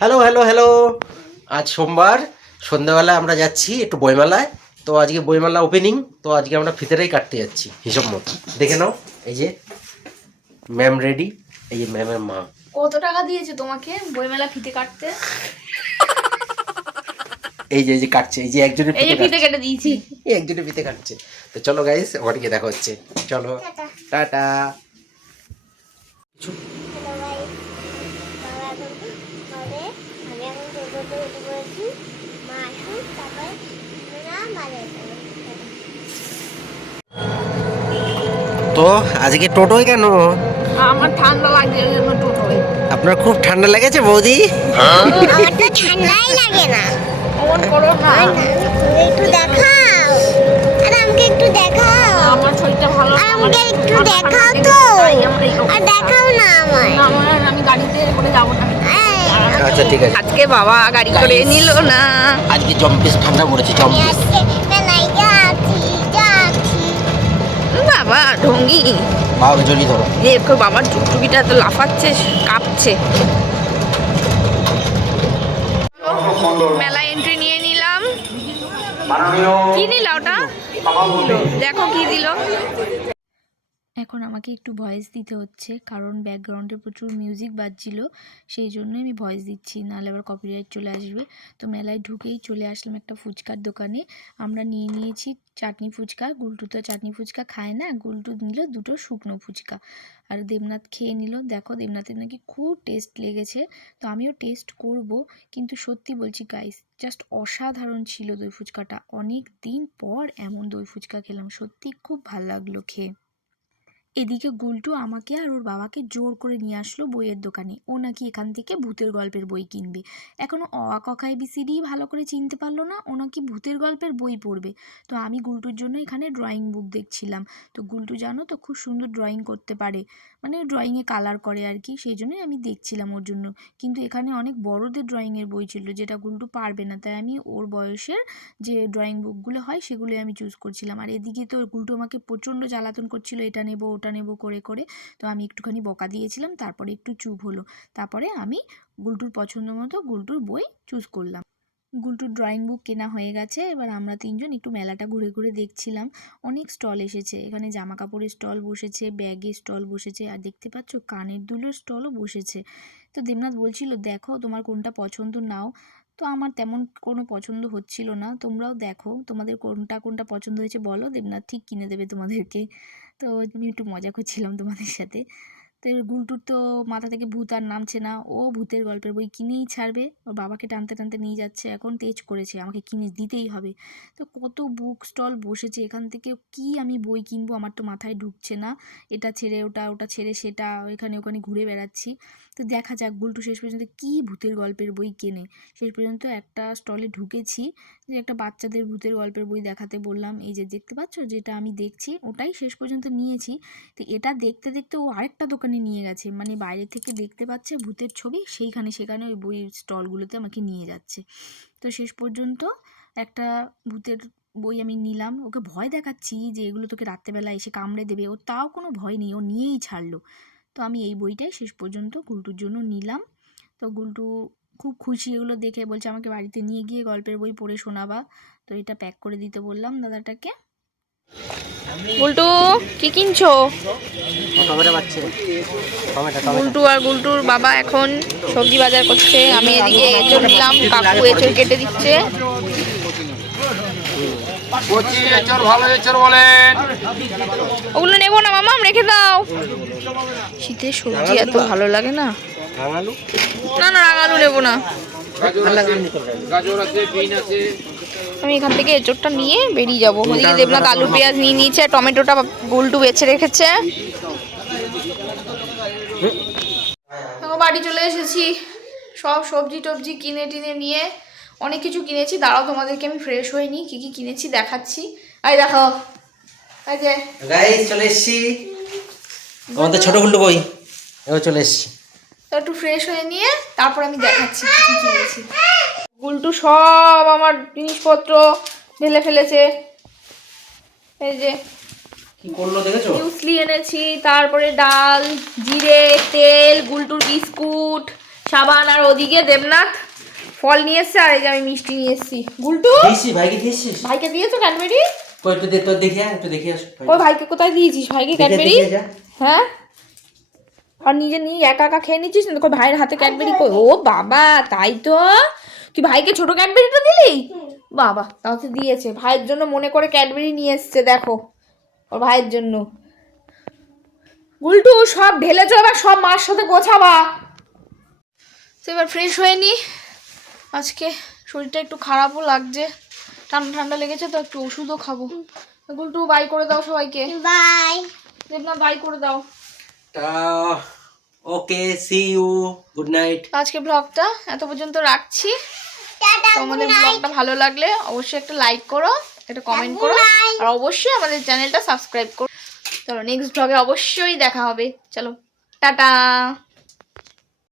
Hello hello hello আজ সোমবার সন্ধ্যাবেলা আমরা যাচ্ছি একটু বইমেলায়। তো আজকে বইমেলা ওপেনিং তো আজকে আমরা ফিতেরাই কাটতে যাচ্ছি হিসাব মতো। দেখে নাও এই যে ম্যাম রেডি এই যে ম্যামের মা। কত টাকা দিয়েছে তোমাকে বইমেলা ফিতে কাটতে? এই যে এই যে কাটছে এই যে একজনের এই যে ফিতে ফিতে কেটে দিয়েছি। এই একজনের ফিতে কাটছে। তো চলো গাইস ওখানে গিয়ে দেখা হচ্ছে। চলো। টাটা কিছু আমি এখন টোটোতে উঠে পড়েছি মা আসুক তারপর আমরা বাজারে যাব তো আজকে টোটোয় কেন? আমার ঠান্ডা জন্য আপনার খুব ঠান্ডা লেগেছে বৌদি? আমার তো ঠান্ডাই লাগে না। অমন করো না। একটু দেখাও। আর আমাকে একটু দেখাও। আমার শরীরটা ভালো আমাকে একটু দেখাও তো। আর দেখাও না আমায়। আমার- আমি গাড়িতে করে যাব না। আচ্ছা ঠিক আছে। আজকে বাবা গাড়ি করে নিল না। আজকে জম্পিস ঠান্ডা পড়েছে জম্পিস বাবা ঢঙ্গি। বাবাকে জড়িয়ে ধরো। দেখো বাবার টুকটুকিটা তো লাফাচ্ছে কাঁপছে। মেলা এন্ট্রি নিয়ে নিলাম। কি নিলা ওটা? দেখো কি দিল। এখন আমাকে একটু ভয়েস দিতে হচ্ছে, কারণ ব্যাকগ্রাউন্ডে প্রচুর মিউজিক বাজছিল, সেই জন্য আমি ভয়েস দিচ্ছি, নাহলে আবার কপিরাইট চলে আসবে। তো মেলায় ঢুকেই চলে আসলাম একটা ফুচকার দোকানে। আমরা নিয়ে নিয়েছি চাটনি ফুচকা, গুলটু তো চাটনি ফুচকা খায় না, গুলটু নিল দুটো শুকনো ফুচকা। আর দেবনাথ খেয়ে নিল, দেখো দেবনাথের নাকি খুব টেস্ট লেগেছে, তো আমিও টেস্ট করব। কিন্তু সত্যি বলছি গাইস জাস্ট অসাধারণ ছিল দই ফুচকাটা। অনেক দিন পর এমন দই ফুচকা খেলাম, সত্যি খুব ভালো লাগল খেয়ে। এদিকে গুলটু আমাকে আর ওর বাবাকে জোর করে নিয়ে আসলো বইয়ের দোকানে। ও নাকি এখান থেকে ভূতের গল্পের বই কিনবে। এখনও অ আ ক, খ এবিসিডি ভালো করে চিনতে পারল না, ও নাকি ভূতের গল্পের বই পড়বে। তো আমি গুলটুর জন্য এখানে ড্রয়িং বুক দেখছিলাম। তো গুলটু জানো তো খুব সুন্দর ড্রয়িং করতে পারে। মানে ড্রয়িংয়ে কালার করে আর কি, সেই জন্যই আমি দেখছিলাম ওর জন্য। কিন্তু এখানে অনেক বড়দের ড্রয়িংয়ের বই ছিল, যেটা গুলটু পারবে না। তাই আমি ওর বয়সের যে ড্রয়িং বুকগুলো হয়, সেগুলোই আমি চুজ করছিলাম। আর এদিকে তো গুলটু আমাকে প্রচণ্ড জ্বালাতন করছিল, এটা নেব ওটা নেব করে করে। তো আমি একটুখানি বকা দিয়েছিলাম, তারপরে একটু চুপ হলো। তারপরে আমি গুলটুর পছন্দ মতো গুলটুর বই চুজ করলাম। গুলটুর ড্রয়িং বুক কেনা হয়ে গেছে, এবার আমরা তিনজন একটু মেলাটা ঘুরে ঘুরে দেখছিলাম। অনেক স্টল এসেছে, এখানে জামা কাপড়ের স্টল বসেছে ব্যাগের স্টল বসেছে, আর দেখতে পাচ্ছ কানের দুলের স্টলও বসেছে। তো দেবনাথ বলছিল, দেখো তোমার কোনটা পছন্দ নাও। তো আমার তেমন কোনো পছন্দ হচ্ছিল না, তোমরাও দেখো তোমাদের কোনটা কোনটা পছন্দ হয়েছে বলো, দেবনাথ ঠিক কিনে দেবে তোমাদেরকে। তো আমি একটু মজা করছিলাম তোমাদের সাথে। তো গুলটুর তো মাথা থেকে ভূত আর নামছে না। ও ভূতের গল্পের বই কিনেই ছাড়বে। ওর বাবাকে টানতে টানতে নিয়ে যাচ্ছে। এখন তেজ করেছে। আমাকে কিনে দিতেই হবে। তো কত বুক স্টল বসেছে এখান থেকে। কি আমি বই কিনবো? আমার তো মাথায় ঢুকছে না। এটা ছেড়ে ওটা ওটা ছেড়ে সেটা এখানে ওখানে ঘুরে বেড়াচ্ছি। তো দেখা যাক, গুলটু শেষ পর্যন্ত কী ভূতের গল্পের বই কেনে। শেষ পর্যন্ত একটা স্টলে ঢুকেছি। যে একটা বাচ্চাদের ভূতের গল্পের বই দেখাতে বললাম। এই যে দেখতে পাচ্ছ, যেটা আমি দেখছি, ওটাই শেষ পর্যন্ত নিয়েছি। তো এটা দেখতে দেখতে ও আরেকটা দোকানে নিয়ে গেছে। মানে বাইরে থেকে দেখতে পাচ্ছে ভূতের ছবি, সেইখানে, সেখানে ওই বইয়ের স্টলগুলোতে আমাকে নিয়ে যাচ্ছে। তো শেষ পর্যন্ত একটা ভূতের বই আমি নিলাম। ওকে ভয় দেখাচ্ছি যে এগুলো তোকে রাত্রেবেলা এসে কামড়ে দেবে। ও তাও কোনো ভয় নেই, ও নিয়েই ছাড়লো। তো আমি এই বইটাই শেষ পর্যন্ত গুলটুর জন্য নিলাম। তো গুলটু খুব খুশি এগুলো দেখে। বলছে, আমাকে বাড়িতে নিয়ে গিয়ে গল্পের বই পড়ে শোনাবা। তো এটা প্যাক করে দিতে বললাম দাদাটাকে। গুলটু, কি কিনছো? গুলটু আর গুলটুর বাবা এখন সবজি বাজার করছে। আমি এদিকে এঁচড় দিলাম কাকু এঁচড় কেটে দিচ্ছে। ওগুলো নেব না মামা, রেখে দাও। শীতের সবজি এত ভালো লাগে না। না না রাঙালু নেব না। গাজর আছে গাজর আছে বিন আছে। আমি এখান থেকে এঁচড়টা নিয়ে বেরিয়ে যাব। ওদিকে দেবনাথ আলু পেঁয়াজ নিয়ে নিয়েছে টমেটোটা গুলটু বেছে রেখেছে। বাড়ি চলে এসেছি। সব সবজি টবজি কিনে টিনে নিয়ে অনেক কিছু কিনেছি। দাঁড়াও তোমাদেরকে আমি ফ্রেশ হয়ে নিই কী কী কিনেছি দেখাচ্ছি। আই দেখো এই যে। চলে এসছি। আমাদের ছোট গুল্টু বই। এবার চলে এসছি। একটু ফ্রেশ হয়ে নিয়ে তারপর আমি দেখাচ্ছি কি কিনেছি গুলটু সব আমার জিনিসপত্র ঢেলে ফেলেছে। এই যে কি করল দেখেছ? মিউসলি এনেছি তারপরে ডাল জিরে তেল গুলটুর বিস্কুট সাবান আর ওদিকে দেবনাথ ফল নিয়ে এসছে আর এই যে আমি মিষ্টি নিয়ে এসছি। গুলটু? দিয়েছি ভাইকে দিয়েছিস? ভাইকে দিয়েছ ক্যাডবেরি? কই একটু দে তোর দেখে একটু দেখে আস ওই ভাইকে কোথায় দিয়েছিস? ভাইকে ক্যাডবেরি? হ্যাঁ? আর নিজে নিয়ে একা একা খেয়ে নিচ্ছিস না? কই ভাইয়ের হাতে ক্যাডবেরি কই? ও বাবা তাই তো? তুই ভাইকে ছোট ক্যাডবেরিটা দিলি? বাবা তাও তো দিয়েছে। ভাইয়ের জন্য মনে করে ক্যাডবেরি নিয়ে এসছে দেখো। ওর ভাইয়ের জন্য। উল্টু সব ঢেলে ঢেলেছো এবার সব মার সাথে গোছাবা। তো এবার ফ্রেশ হয়ে নি। আজকে শরীরটা একটু খারাপও লাগছে। ঠান্ডা ঠান্ডা লেগেছে তো একটু ওষুধও খাব। গুলটু বাই করে দাও সবাইকে। বাই দেবনা বাই করে দাও। Okay see you good night আজকে ব্লগটা এত পর্যন্ত রাখছি। তোমাদের ব্লগটা ভালো লাগলে অবশ্যই একটা লাইক করো একটা কমেন্ট করো আর অবশ্যই আমাদের চ্যানেলটা সাবস্ক্রাইব করো। চলো নেক্সট ব্লগে অবশ্যই দেখা হবে। চলো টাটা।